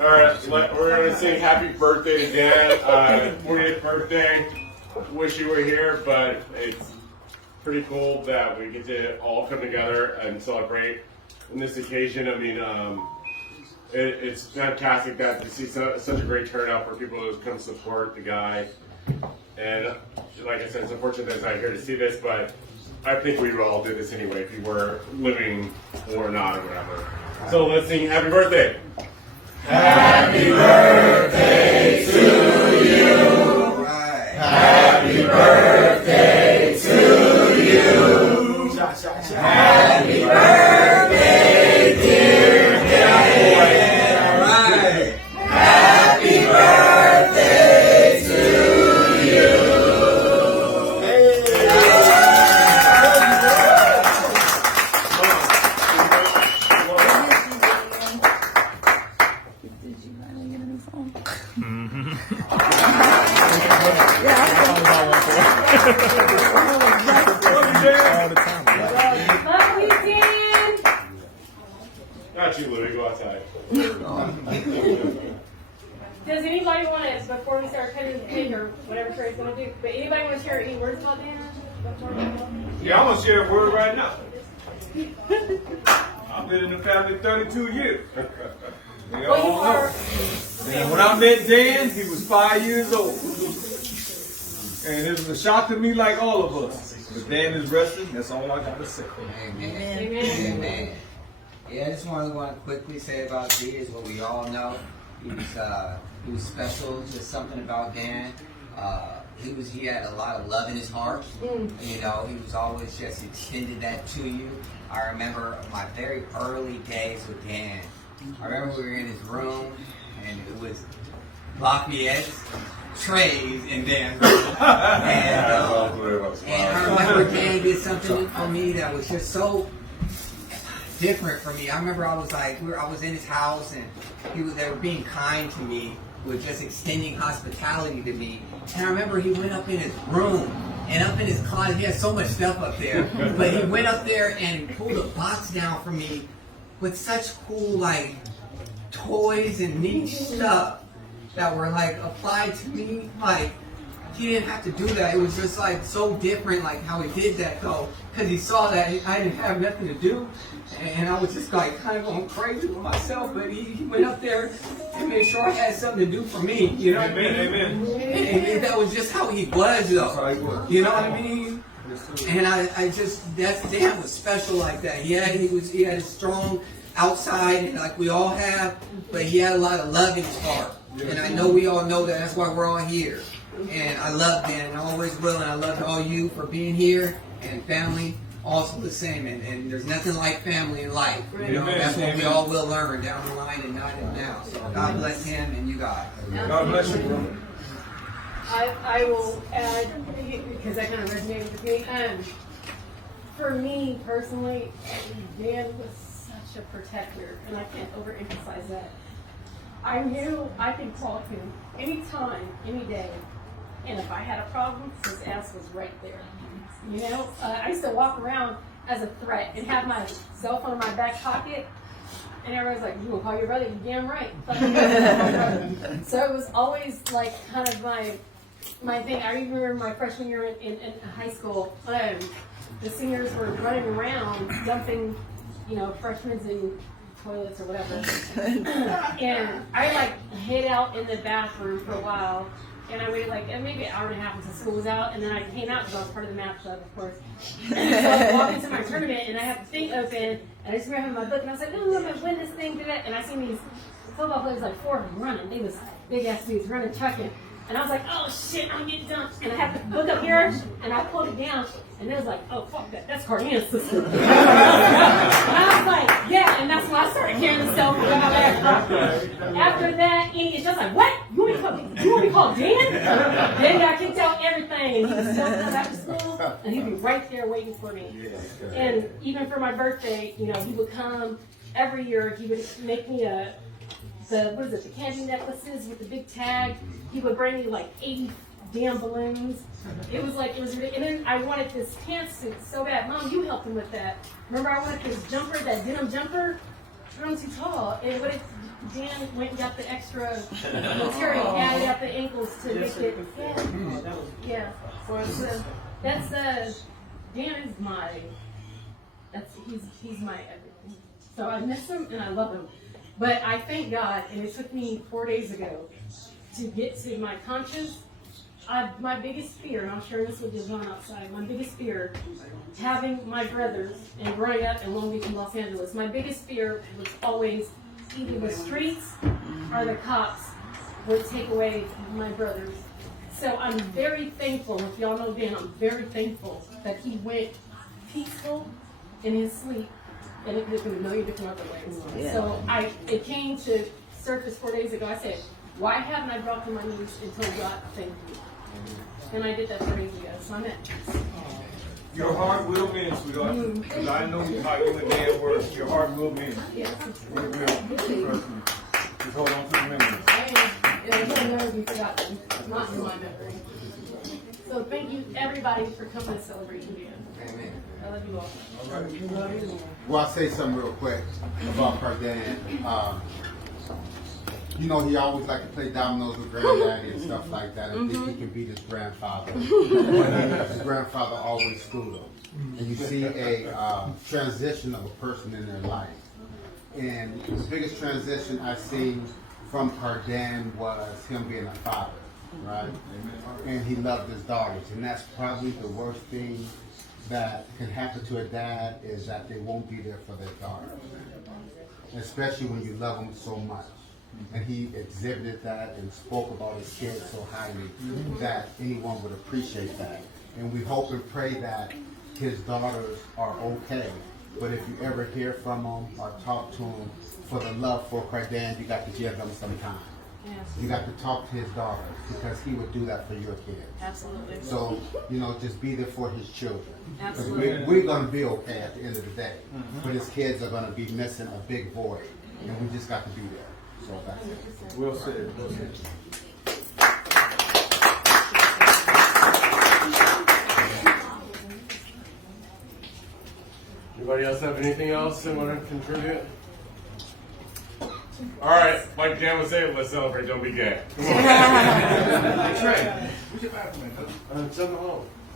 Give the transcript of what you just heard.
All right, we're going to sing happy birthday to Dan. 40th birthday. Wish you were here, but it's pretty cool that we get to all come together and celebrate on this occasion. I mean, it's fantastic that to see such a great turnout for people who come support the guy. And like I said, it's unfortunate that he's not here to see this, but I think we would all do this anyway if he were living or not or whatever. So let's sing happy birthday. Happy birthday to you. Happy birthday to you. Happy birthday, dear Dan. All right. Happy birthday to you. Did you finally get a new phone? Not you, Louie. Go outside. Does anybody want to, before we start cutting the cake or whatever Trey's going to do, but anybody want to share any words about Dan? Yeah, I'm going to share a word right now. I've been in the family 32 years. They all know. And when I met Dan, he was 5 years old. And it was a shock to me like all of us. But Dan is resting, that's all I got to say. Amen. Amen. Amen. Yeah, I just want to quickly say about D is what we all know. He was special. Just something about Dan. He had a lot of love in his heart. You know, he was always just extended that to you. I remember my very early days with Dan. I remember we were in his room and it was Lafayette, trays, and Dan. And I remember Dan did something for me that was just so different for me. I remember I was in his house and they were being kind to me with just extending hospitality to me. And I remember he went up in his room and up in his closet. He had so much stuff up there, but he went up there and pulled a box down for me with such cool like toys and neat stuff that were like applied to me. Like he didn't have to do that. It was just like so different, like how he did that though, because he saw that I didn't have nothing to do, and I was just like kind of going crazy with myself. But he went up there and made sure I had something to do for me. You know what I mean? Amen. And that was just how he was though. That's how he was. You know what I mean? And I just Dan was special like that. He had a strong outside, and like we all have, but he had a lot of love in his heart. And I know we all know that. That's why we're all here. And I love Dan, and I always will, and I love all you for being here, and family also the same. And there's nothing like family in life. You know, that's what we all will learn down the line and not now. So God bless him and you guys. God bless you, bro. I will add, because that kind of resonated with me. For me personally, Dan was such a protector, and I can't overemphasize that. I knew I could call him anytime, any day, and if I had a problem, his ass was right there. You know, I used to walk around as a threat and have my cell phone in my back pocket, and everybody's like, "You will call your brother?" You damn right. So it was always like kind of my thing. I remember my freshman year in high school, the seniors were running around dumping, freshmen in toilets or whatever. And I hid out in the bathroom for a while, and I waited maybe an hour and a half until school was out, and then I came out because I was part of the math club, of course. And so I walked into my tournament, and I had the thing open, and I just remember having my book, and I was like, "Oh, I'm gonna win this thing, do that." And I seen these football players, 4 of them running. They was big ass dudes running, chucking. And I was like, "Oh shit, I'm getting dumped." And I had the book up here, and I pulled it down, and it was like, "Oh fuck that, that's Carnina's sister." And I was like, "Yeah," and that's when I started carrying the cell phone. After that, Annie was just like, "What? You want to be called Dan?" Dan got kicked out, everything, and he was still come after school, and he'd be right there waiting for me. And even for my birthday, he would come every year. He would make me the candy necklaces with the big tag. He would bring me 80 damn balloons. It was ridiculous. And then I wanted this pantsuit so bad. Mom, you helped him with that. Remember, I wanted this jumper, that denim jumper. I'm too tall. And Dan went and got the extra material, added up the ankles to make it. Yeah. That's Dan is my. He's my everything. So I miss him and I love him, but I thank God. And it took me 4 days ago to get to my conscience. My biggest fear, and I'm sharing this with Devon outside. My biggest fear, having my brothers and growing up in Long Beach and Los Angeles, my biggest fear was always either the streets or the cops would take away my brothers. So I'm very thankful. If y'all know Dan, I'm very thankful that he went peaceful in his sleep, and it could have been a million different other ways. Yeah. So it came to surface 4 days ago. I said, why haven't I dropped to my knees and told God thank you? And I did that 4 days ago. So I'm at peace. Your heart will mend, sweetheart. Because I know how you and Dan work. Your heart will mend. Yes. It will. Trust me. Just hold on to the memories. It will never be forgotten. Not in my memory. So thank you, everybody, for coming to celebrate again. Amen. I love you all. Well, I'll say something real quick about her dad. You know, he always liked to play dominoes with granddaddy and stuff like that. And think he can beat his grandfather. But his grandfather always schooled him. And you see a transition of a person in their life. And the biggest transition I seen from Cardan was him being a father, right? And he loved his daughters. And that's probably the worst thing that can happen to a dad, is that they won't be there for their daughters. Especially when you love them so much. And he exhibited that and spoke about his kids so highly that anyone would appreciate that. And we hope and pray that his daughters are okay. But if you ever hear from him or talk to him, for the love for Cardan, you got to give them some time. Yes. You got to talk to his daughters, because he would do that for your kids. Absolutely. So, you know, just be there for his children. Because Absolutely. we're going to be okay at the end of the day. But his kids are going to be missing a big void. And we just got to be there. So that's it. Well said. Well said. Anybody else have anything else they want to contribute? All right, like Dan was saying, let's celebrate. Don't be gay. Come on. That's right. Where's your bathroom? Down the hall.